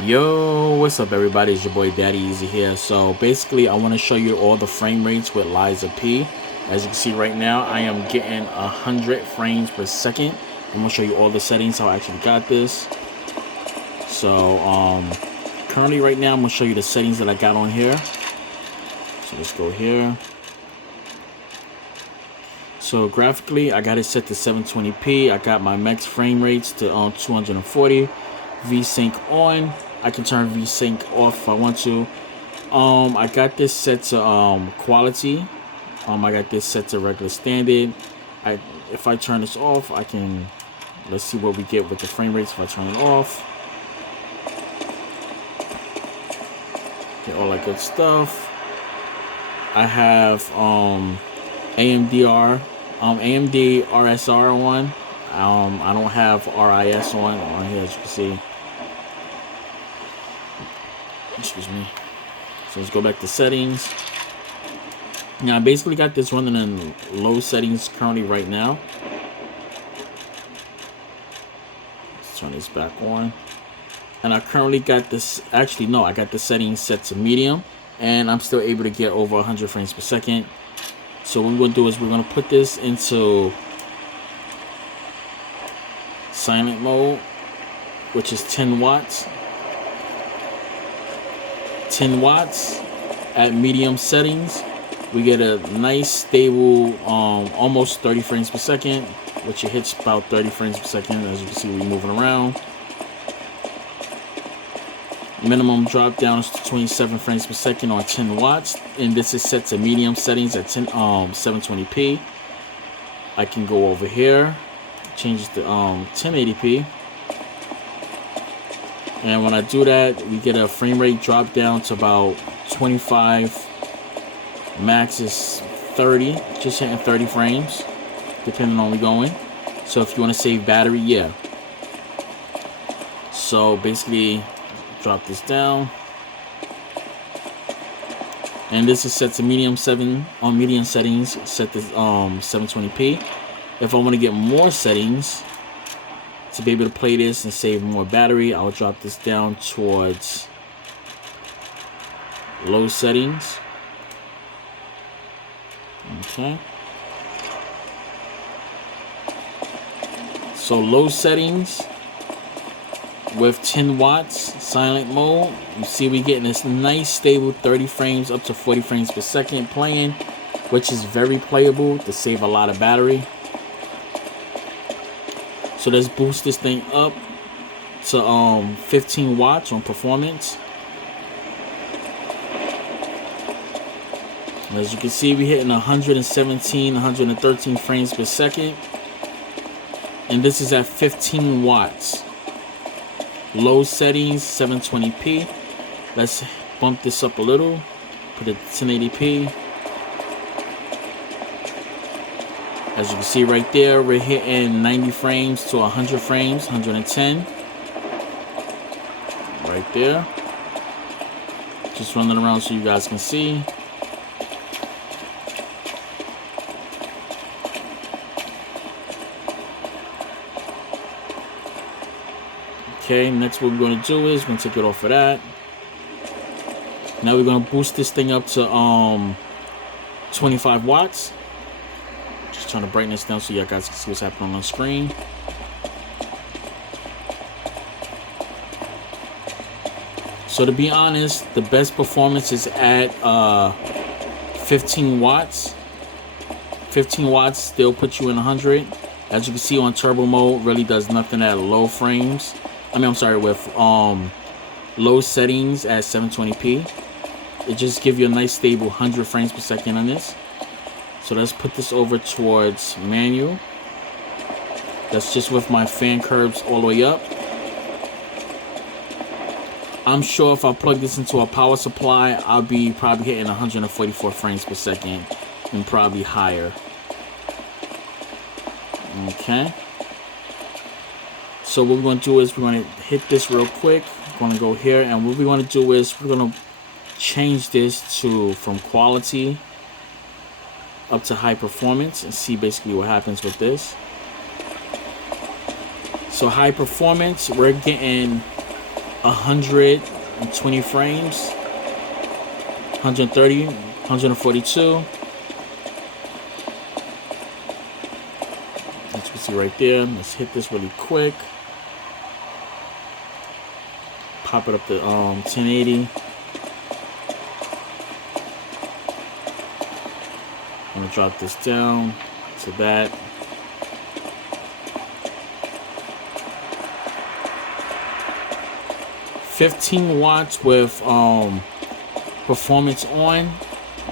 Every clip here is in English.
Yo, what's up everybody? It's your boy Daddy Easy here. So basically I want to show you all the frame rates with Liza P. As you can see right now, I am getting 100 frames per second. I'm gonna show you all the settings how I actually got this. So currently right now I'm gonna show you the settings that I got on here. So let's go here. So graphically I got it set to 720p. I got my max frame rates to 240. VSync on. I can turn VSync off if I want to. I got this set to quality. I got this set to regular standard. If I turn this off, I can, let's see what we get with the frame rates if I turn it off. Get all that good stuff. I have AMD RSR on. I don't have RIS on here, as you can see. Excuse me. So let's go back to settings. Now I basically got this running in low settings currently right now. Let's turn this back on. And I currently got this, actually no, I got the settings set to medium, and I'm still able to get over 100 frames per second. So what we're gonna do is we're gonna put this into silent mode, which is 10 watts. 10 watts at medium settings. We get a nice stable almost 30 frames per second, which it hits about 30 frames per second. As you can see, we're moving around. Minimum drop down is to 27 frames per second on 10 watts, and this is set to medium settings at 720p. I can go over here, change it to 1080p. And when I do that, we get a frame rate drop down to about 25. Max is 30, just hitting 30 frames, depending on where we're going. So if you want to save battery, yeah. So basically, drop this down. And this is set to medium settings, set to 720p. If I want to get more settings, to be able to play this and save more battery, I'll drop this down towards low settings. Okay. So low settings with 10 watts silent mode. You see we getting this nice stable 30 frames up to 40 frames per second playing, which is very playable to save a lot of battery. So let's boost this thing up to 15 watts on performance. As you can see, we're hitting 117, 113 frames per second. And this is at 15 watts. Low settings, 720p. Let's bump this up a little. Put it 1080p. As you can see right there, we're hitting 90 frames to 100 frames, 110. Right there. Just running around so you guys can see. Okay, next what we're going to do is we're going to take it off of that. Now we're going to boost this thing up to 25 watts. Just turn the brightness down so you guys can see what's happening on the screen. So to be honest, the best performance is at 15 watts. 15 watts still puts you in 100. As you can see on turbo mode, really does nothing at low frames. With low settings at 720p. It just gives you a nice stable 100 frames per second on this. So let's put this over towards manual. That's just with my fan curves all the way up. I'm sure if I plug this into a power supply, I'll be probably hitting 144 frames per second and probably higher. Okay. So what we're going to do is we're going to hit this real quick. We're going to go here, and what we want to do is we're going to change this from quality up to high performance and see basically what happens with this. So high performance, we're getting 120 frames, 130, 142. As you can see right there. Let's hit this really quick. Pop it up to 1080. I'm gonna drop this down to that. $15 with performance on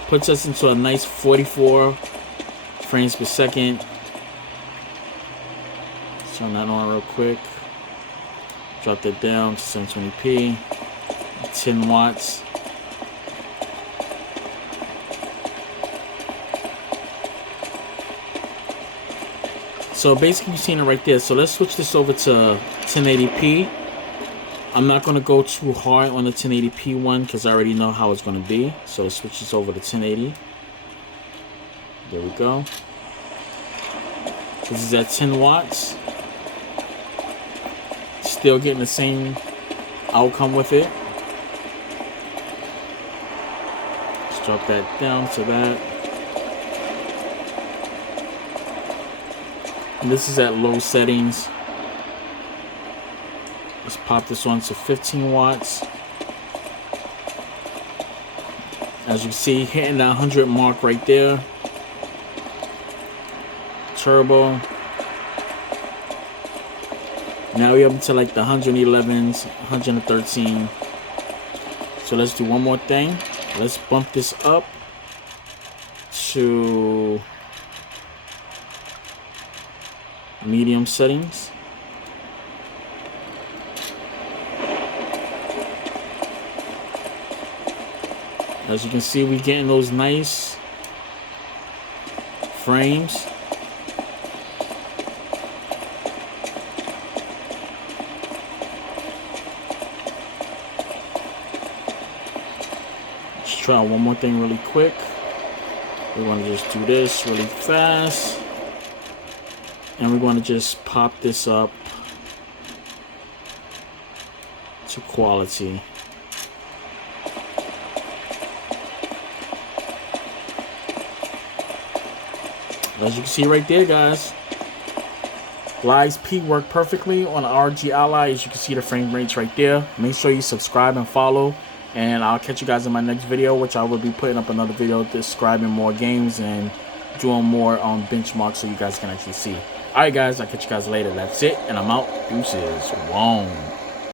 puts us into a nice 44 frames per second. Turn that on real quick. Drop that down to 720p. 10 watts. So basically you've seen it right there. So let's switch this over to 1080p. I'm not going to go too hard on the 1080p one because I already know how it's going to be. So let's switch this over to 1080. There we go. This is at 10 watts. Still getting the same outcome with it. Let's drop that down to that. And this is at low settings. Let's pop this on to 15 watts. As you can see, hitting that 100 mark right there. Turbo. Now we're up to like the 111s, 113. So let's do one more thing. Let's bump this up to medium settings. As you can see, we're getting those nice frames. Let's try one more thing really quick. We're going to just do this really fast. And we're going to just pop this up to quality. As you can see right there, guys, Lies P work perfectly on ROG Ally. As you can see the frame rates right there. Make sure you subscribe and follow. And I'll catch you guys in my next video, which I will be putting up another video describing more games and doing more benchmarks so you guys can actually see. Alright guys, I'll catch you guys later. That's it, and I'm out. Deuces. Wong.